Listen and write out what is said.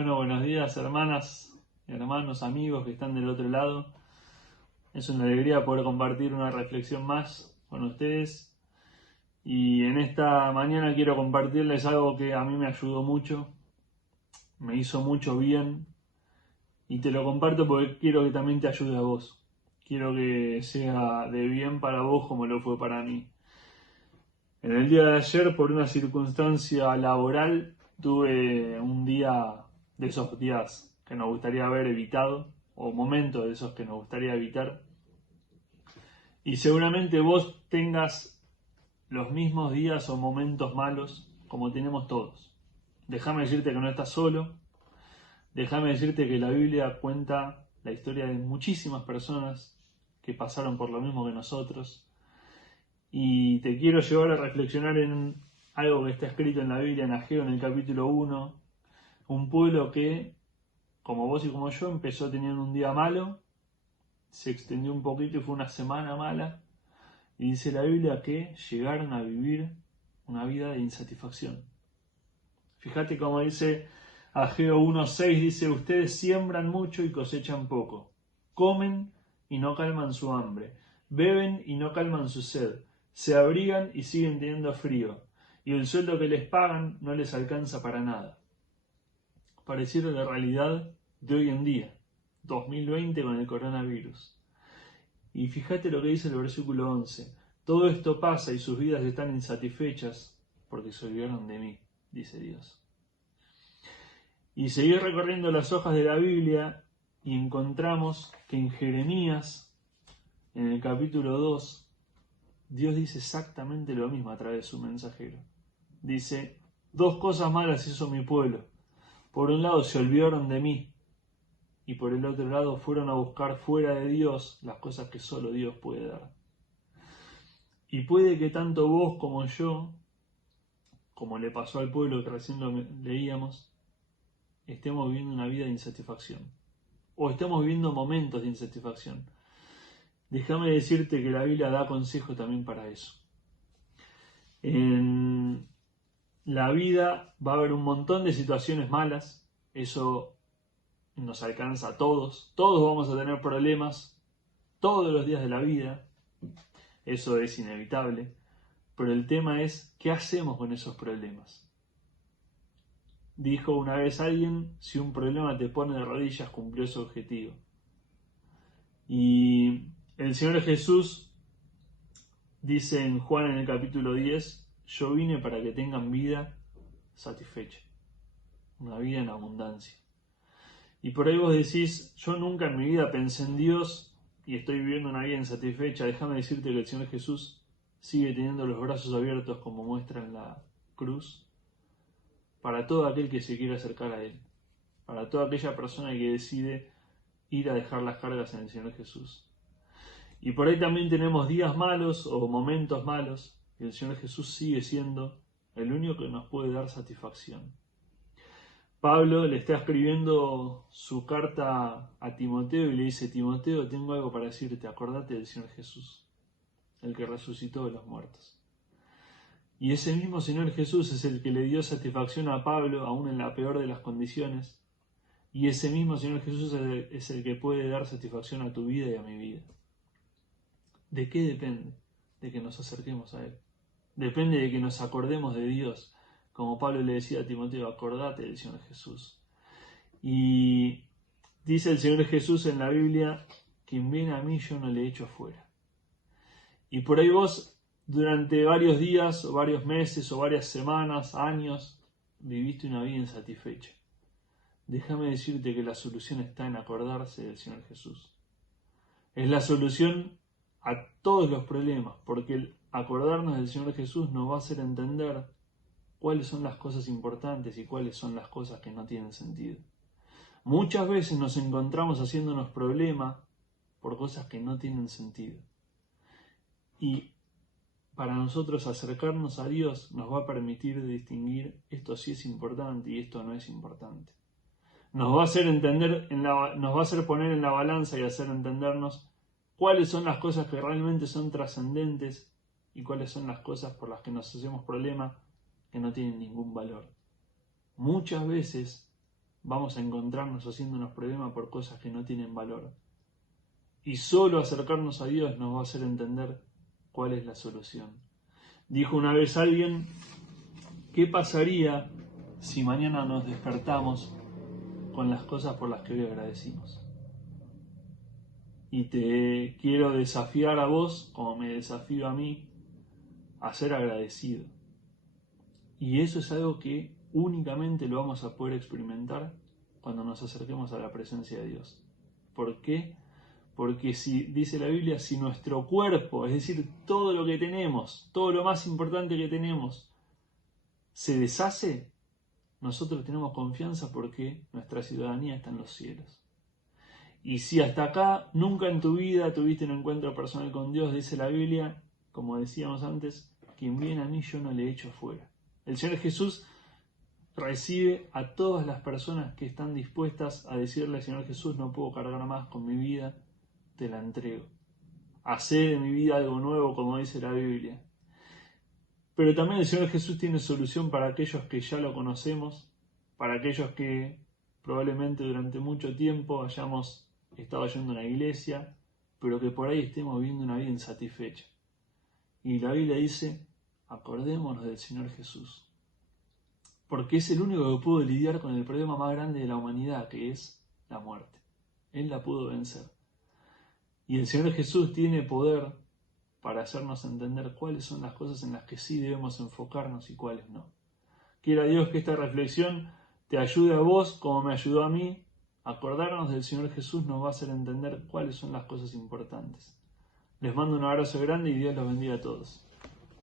Bueno, buenos días hermanas, hermanos, amigos que están del otro lado. Es una alegría poder compartir una reflexión más con ustedes. Y en esta mañana quiero compartirles algo que a mí me ayudó mucho, me hizo mucho bien. Y te lo comparto porque quiero que también te ayude a vos. Quiero que sea de bien para vos como lo fue para mí. En el día de ayer, por una circunstancia laboral, tuve un día de esos días que nos gustaría haber evitado, o momentos de esos que nos gustaría evitar. Y seguramente vos tengas los mismos días o momentos malos como tenemos todos. Déjame decirte que no estás solo. Déjame decirte que la Biblia cuenta la historia de muchísimas personas que pasaron por lo mismo que nosotros. Y te quiero llevar a reflexionar en algo que está escrito en la Biblia, en Ageo, en el capítulo 1. Un pueblo que, como vos y como yo, empezó teniendo un día malo, se extendió un poquito y fue una semana mala. Y dice la Biblia que llegaron a vivir una vida de insatisfacción. Fíjate cómo dice Ageo 1:6, dice: ustedes siembran mucho y cosechan poco. Comen y no calman su hambre. Beben y no calman su sed. Se abrigan y siguen teniendo frío. Y el sueldo que les pagan no les alcanza para nada. Pareciera la realidad de hoy en día, 2020 con el coronavirus. Y fíjate lo que dice el versículo 11. Todo esto pasa y sus vidas están insatisfechas porque se olvidaron de mí, dice Dios. Y seguí recorriendo las hojas de la Biblia y encontramos que en Jeremías, en el capítulo 2, Dios dice exactamente lo mismo a través de su mensajero. Dice: dos cosas malas hizo mi pueblo. Por un lado se olvidaron de mí y por el otro lado fueron a buscar fuera de Dios las cosas que solo Dios puede dar. Y puede que tanto vos como yo, como le pasó al pueblo que recién lo leíamos, estemos viviendo una vida de insatisfacción. O estemos viviendo momentos de insatisfacción. Déjame decirte que la Biblia da consejo también para eso. En la vida va a haber un montón de situaciones malas. Eso nos alcanza a todos. Todos vamos a tener problemas todos los días de la vida. Eso es inevitable. Pero el tema es, ¿qué hacemos con esos problemas? Dijo una vez alguien: si un problema te pone de rodillas, cumplió su objetivo. Y el Señor Jesús dice en Juan en el capítulo 10, yo vine para que tengan vida satisfecha, una vida en abundancia. Y por ahí vos decís: yo nunca en mi vida pensé en Dios y estoy viviendo una vida insatisfecha. Déjame decirte que el Señor Jesús sigue teniendo los brazos abiertos, como muestra en la cruz, para todo aquel que se quiera acercar a Él, para toda aquella persona que decide ir a dejar las cargas en el Señor Jesús. Y por ahí también tenemos días malos o momentos malos, y el Señor Jesús sigue siendo el único que nos puede dar satisfacción. Pablo le está escribiendo su carta a Timoteo y le dice: Timoteo, tengo algo para decirte, acordate del Señor Jesús, el que resucitó de los muertos. Y ese mismo Señor Jesús es el que le dio satisfacción a Pablo, aún en la peor de las condiciones. Y ese mismo Señor Jesús es el que puede dar satisfacción a tu vida y a mi vida. ¿De qué depende? De que nos acerquemos a Él. Depende de que nos acordemos de Dios. Como Pablo le decía a Timoteo: acordate del Señor Jesús. Y dice el Señor Jesús en la Biblia: quien viene a mí yo no le echo fuera. Y por ahí vos, durante varios días, o varios meses, o varias semanas, años, viviste una vida insatisfecha. Déjame decirte que la solución está en acordarse del Señor Jesús. Es la solución a todos los problemas, porque el acordarnos del Señor Jesús nos va a hacer entender cuáles son las cosas importantes y cuáles son las cosas que no tienen sentido. Muchas veces nos encontramos haciéndonos problemas por cosas que no tienen sentido. Y para nosotros acercarnos a Dios nos va a permitir distinguir esto sí es importante y esto no es importante. Nos va a hacer entender, nos va a hacer poner en la balanza y hacer entendernos cuáles son las cosas que realmente son trascendentes y cuáles son las cosas por las que nos hacemos problemas que no tienen ningún valor. Muchas veces vamos a encontrarnos haciéndonos problemas por cosas que no tienen valor. Y solo acercarnos a Dios nos va a hacer entender cuál es la solución. Dijo una vez alguien, ¿qué pasaría si mañana nos despertamos con las cosas por las que hoy agradecimos? Y te quiero desafiar a vos, como me desafío a mí, a ser agradecido. Y eso es algo que únicamente lo vamos a poder experimentar cuando nos acerquemos a la presencia de Dios. ¿Por qué? Porque si, dice la Biblia, si nuestro cuerpo, es decir, todo lo que tenemos, todo lo más importante que tenemos, se deshace, nosotros tenemos confianza porque nuestra ciudadanía está en los cielos. Y si hasta acá nunca en tu vida tuviste un encuentro personal con Dios, dice la Biblia, como decíamos antes, quien viene a mí yo no le echo fuera. El Señor Jesús recibe a todas las personas que están dispuestas a decirle al Señor Jesús, no puedo cargar más con mi vida, te la entrego. Hacé de mi vida algo nuevo, como dice la Biblia. Pero también el Señor Jesús tiene solución para aquellos que ya lo conocemos, para aquellos que probablemente durante mucho tiempo hayamos estado yendo a una iglesia, pero que por ahí estemos viviendo una vida insatisfecha. Y la Biblia dice, acordémonos del Señor Jesús, porque es el único que pudo lidiar con el problema más grande de la humanidad, que es la muerte. Él la pudo vencer. Y el Señor Jesús tiene poder para hacernos entender cuáles son las cosas en las que sí debemos enfocarnos y cuáles no. Quiera Dios que esta reflexión te ayude a vos, como me ayudó a mí. Acordarnos del Señor Jesús nos va a hacer entender cuáles son las cosas importantes. Les mando un abrazo grande y Dios los bendiga a todos.